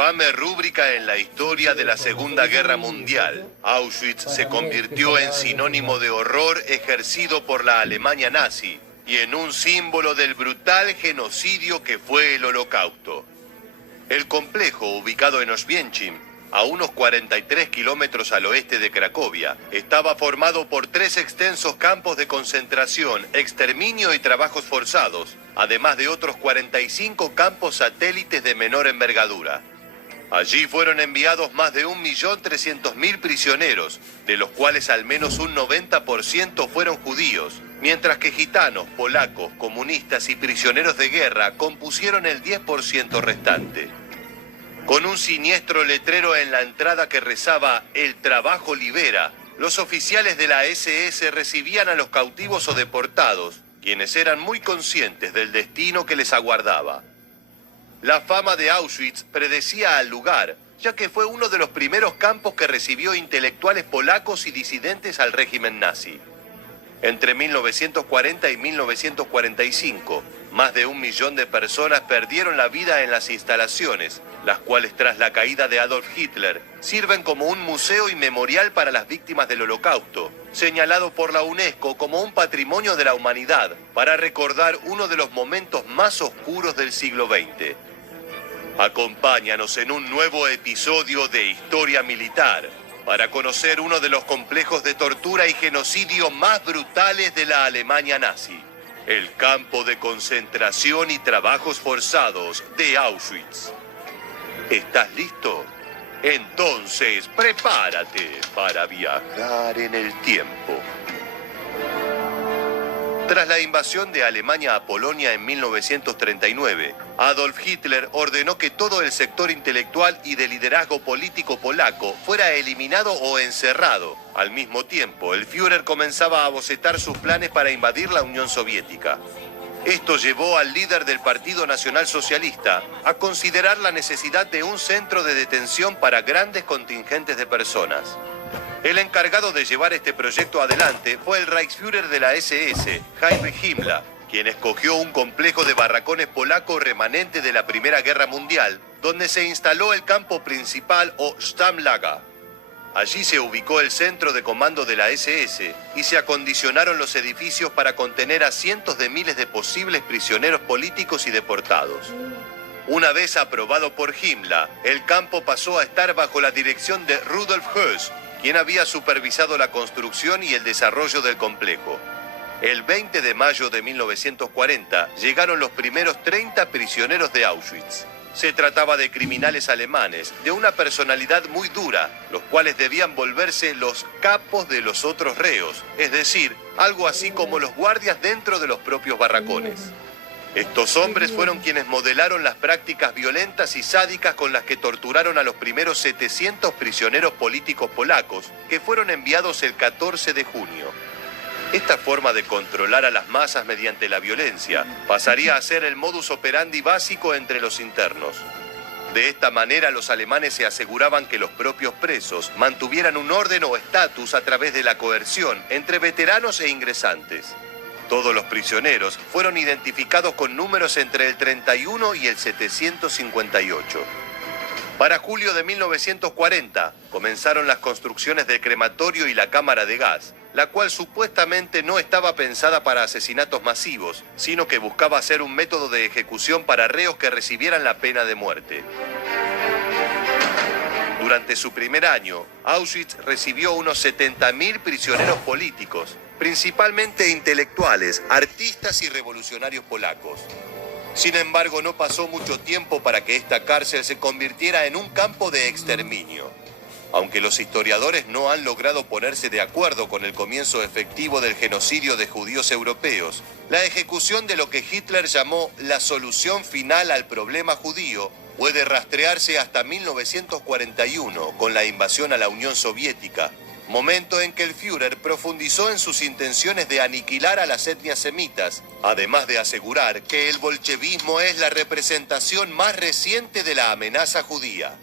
infame rúbrica en la historia de la Segunda Guerra Mundial. Auschwitz se convirtió en sinónimo de horror ejercido por la Alemania nazi y en un símbolo del brutal genocidio que fue el Holocausto. El complejo, ubicado en Oswiecim, a unos 43 kilómetros al oeste de Cracovia, estaba formado por 3 extensos campos de concentración, exterminio y trabajos forzados, además de otros 45 campos satélites de menor envergadura. Allí fueron enviados más de 1.300.000 prisioneros, de los cuales al menos un 90% fueron judíos, mientras que gitanos, polacos, comunistas y prisioneros de guerra compusieron el 10% restante. Con un siniestro letrero en la entrada que rezaba "El trabajo libera", los oficiales de la SS recibían a los cautivos o deportados, quienes eran muy conscientes del destino que les aguardaba. La fama de Auschwitz predecía al lugar, ya que fue uno de los primeros campos que recibió intelectuales polacos y disidentes al régimen nazi. Entre 1940 y 1945, más de 1 millón de personas perdieron la vida en las instalaciones, las cuales tras la caída de Adolf Hitler sirven como un museo y memorial para las víctimas del Holocausto, señalado por la UNESCO como un patrimonio de la humanidad para recordar uno de los momentos más oscuros del siglo XX. Acompáñanos en un nuevo episodio de Historia Militar para conocer uno de los complejos de tortura y genocidio más brutales de la Alemania nazi, el campo de concentración y trabajos forzados de Auschwitz. ¿Estás listo? Entonces, prepárate para viajar en el tiempo. Tras la invasión de Alemania a Polonia en 1939, Adolf Hitler ordenó que todo el sector intelectual y de liderazgo político polaco fuera eliminado o encerrado. Al mismo tiempo, el Führer comenzaba a bocetar sus planes para invadir la Unión Soviética. Esto llevó al líder del Partido Nacional Socialista a considerar la necesidad de un centro de detención para grandes contingentes de personas. El encargado de llevar este proyecto adelante fue el Reichsführer de la SS, Heinrich Himmler, quien escogió un complejo de barracones polacos remanente de la Primera Guerra Mundial, donde se instaló el campo principal o Stammlager. Allí se ubicó el centro de comando de la SS y se acondicionaron los edificios para contener a cientos de miles de posibles prisioneros políticos y deportados. Una vez aprobado por Himmler, el campo pasó a estar bajo la dirección de Rudolf Höss, quien había supervisado la construcción y el desarrollo del complejo. El 20 de mayo de 1940 llegaron los primeros 30 prisioneros de Auschwitz. Se trataba de criminales alemanes, de una personalidad muy dura, los cuales debían volverse los capos de los otros reos, es decir, algo así como los guardias dentro de los propios barracones. Estos hombres fueron quienes modelaron las prácticas violentas y sádicas con las que torturaron a los primeros 700 prisioneros políticos polacos, que fueron enviados el 14 de junio. Esta forma de controlar a las masas mediante la violencia pasaría a ser el modus operandi básico entre los internos. De esta manera, los alemanes se aseguraban que los propios presos mantuvieran un orden o estatus a través de la coerción entre veteranos e ingresantes. Todos los prisioneros fueron identificados con números entre el 31 y el 758. Para julio de 1940 comenzaron las construcciones del crematorio y la cámara de gas, la cual supuestamente no estaba pensada para asesinatos masivos, sino que buscaba ser un método de ejecución para reos que recibieran la pena de muerte. Durante su primer año, Auschwitz recibió unos 70.000 prisioneros políticos, principalmente intelectuales, artistas y revolucionarios polacos. Sin embargo, no pasó mucho tiempo para que esta cárcel se convirtiera en un campo de exterminio. Aunque los historiadores no han logrado ponerse de acuerdo con el comienzo efectivo del genocidio de judíos europeos, la ejecución de lo que Hitler llamó la solución final al problema judío puede rastrearse hasta 1941 con la invasión a la Unión Soviética, momento en que el Führer profundizó en sus intenciones de aniquilar a las etnias semitas, además de asegurar que el bolchevismo es la representación más reciente de la amenaza judía.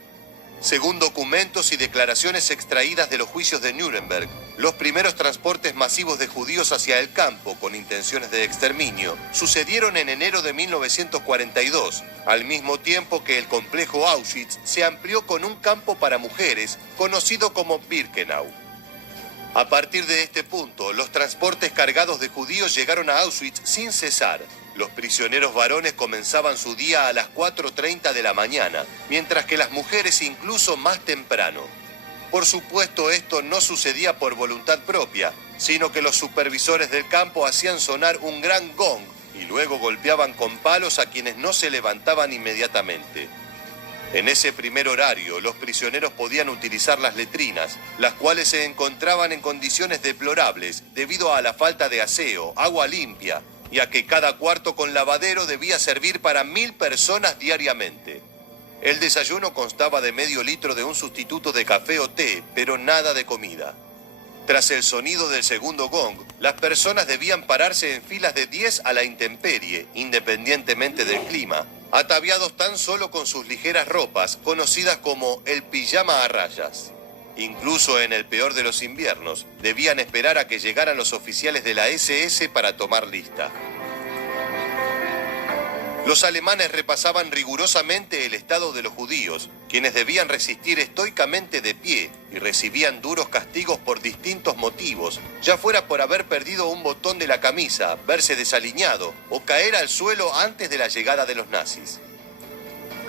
Según documentos y declaraciones extraídas de los juicios de Nuremberg, Los primeros transportes masivos de judíos hacia el campo con intenciones de exterminio sucedieron en enero de 1942, al mismo tiempo que el complejo Auschwitz se amplió con un campo para mujeres conocido como Birkenau. A partir de este punto, los transportes cargados de judíos llegaron a Auschwitz sin cesar. Los prisioneros varones comenzaban su día a las 4:30 de la mañana, mientras que las mujeres incluso más temprano. Por supuesto, esto no sucedía por voluntad propia, sino que los supervisores del campo hacían sonar un gran gong y luego golpeaban con palos a quienes no se levantaban inmediatamente. En ese primer horario, los prisioneros podían utilizar las letrinas, las cuales se encontraban en condiciones deplorables debido a la falta de aseo, agua limpia, y a que cada cuarto con lavadero debía servir para 1000 personas diariamente. El desayuno constaba de medio litro de un sustituto de café o té, pero nada de comida. Tras el sonido del segundo gong, las personas debían pararse en filas de 10 a la intemperie, independientemente del clima, ataviados tan solo con sus ligeras ropas, conocidas como el pijama a rayas. Incluso en el peor de los inviernos, debían esperar a que llegaran los oficiales de la SS para tomar lista. Los alemanes repasaban rigurosamente el estado de los judíos, quienes debían resistir estoicamente de pie y recibían duros castigos por distintos motivos, ya fuera por haber perdido un botón de la camisa, verse desaliñado o caer al suelo antes de la llegada de los nazis.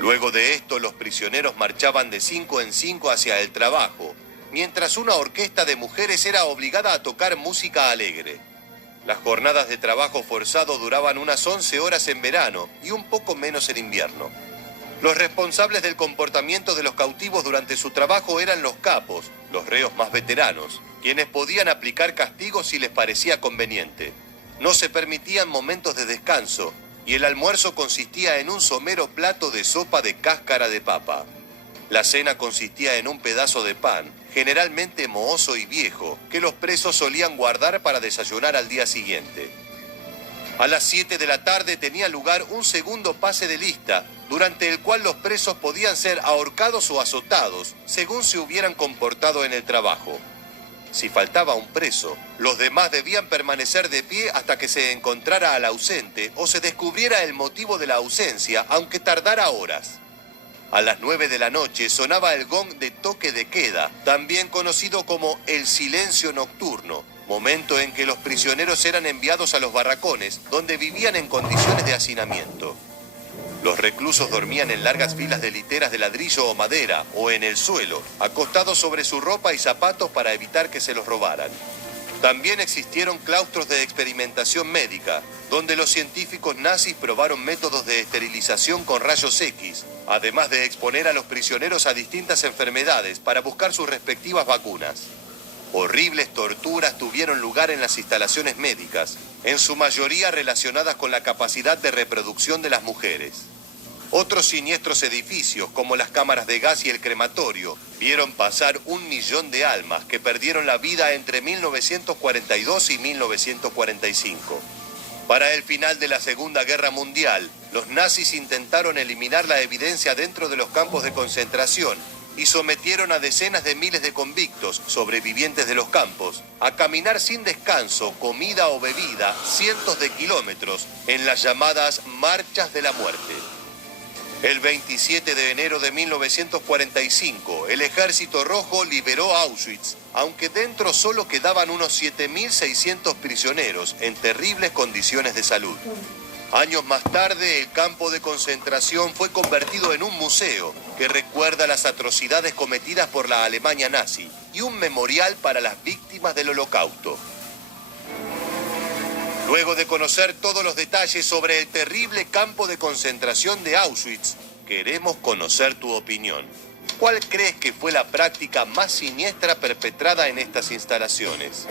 Luego de esto, los prisioneros marchaban de 5 en 5 hacia el trabajo, mientras una orquesta de mujeres era obligada a tocar música alegre. Las jornadas de trabajo forzado duraban unas 11 horas en verano y un poco menos en invierno. Los responsables del comportamiento de los cautivos durante su trabajo eran los capos, los reos más veteranos, quienes podían aplicar castigos si les parecía conveniente. No se permitían momentos de descanso y el almuerzo consistía en un somero plato de sopa de cáscara de papa. La cena consistía en un pedazo de pan, generalmente mohoso y viejo, que los presos solían guardar para desayunar al día siguiente. A las 7 de la tarde tenía lugar un segundo pase de lista, durante el cual los presos podían ser ahorcados o azotados, según se hubieran comportado en el trabajo. Si faltaba un preso, los demás debían permanecer de pie hasta que se encontrara al ausente o se descubriera el motivo de la ausencia, aunque tardara horas. A las 9 de la noche sonaba el gong de toque de queda, también conocido como el silencio nocturno, momento en que los prisioneros eran enviados a los barracones, donde vivían en condiciones de hacinamiento. Los reclusos dormían en largas filas de literas de ladrillo o madera, o en el suelo, acostados sobre su ropa y zapatos para evitar que se los robaran. También existieron claustros de experimentación médica, donde los científicos nazis probaron métodos de esterilización con rayos X, además de exponer a los prisioneros a distintas enfermedades para buscar sus respectivas vacunas. Horribles torturas tuvieron lugar en las instalaciones médicas, en su mayoría relacionadas con la capacidad de reproducción de las mujeres. Otros siniestros edificios, como las cámaras de gas y el crematorio, vieron pasar 1 millón de almas que perdieron la vida entre 1942 y 1945. Para el final de la Segunda Guerra Mundial, los nazis intentaron eliminar la evidencia dentro de los campos de concentración y sometieron a decenas de miles de convictos, sobrevivientes de los campos, a caminar sin descanso, comida o bebida, cientos de kilómetros en las llamadas marchas de la muerte. El 27 de enero de 1945, el Ejército Rojo liberó Auschwitz, aunque dentro solo quedaban unos 7.600 prisioneros en terribles condiciones de salud. Años más tarde, el campo de concentración fue convertido en un museo que recuerda las atrocidades cometidas por la Alemania nazi y un memorial para las víctimas del Holocausto. Luego de conocer todos los detalles sobre el terrible campo de concentración de Auschwitz, queremos conocer tu opinión. ¿Cuál crees que fue la práctica más siniestra perpetrada en estas instalaciones?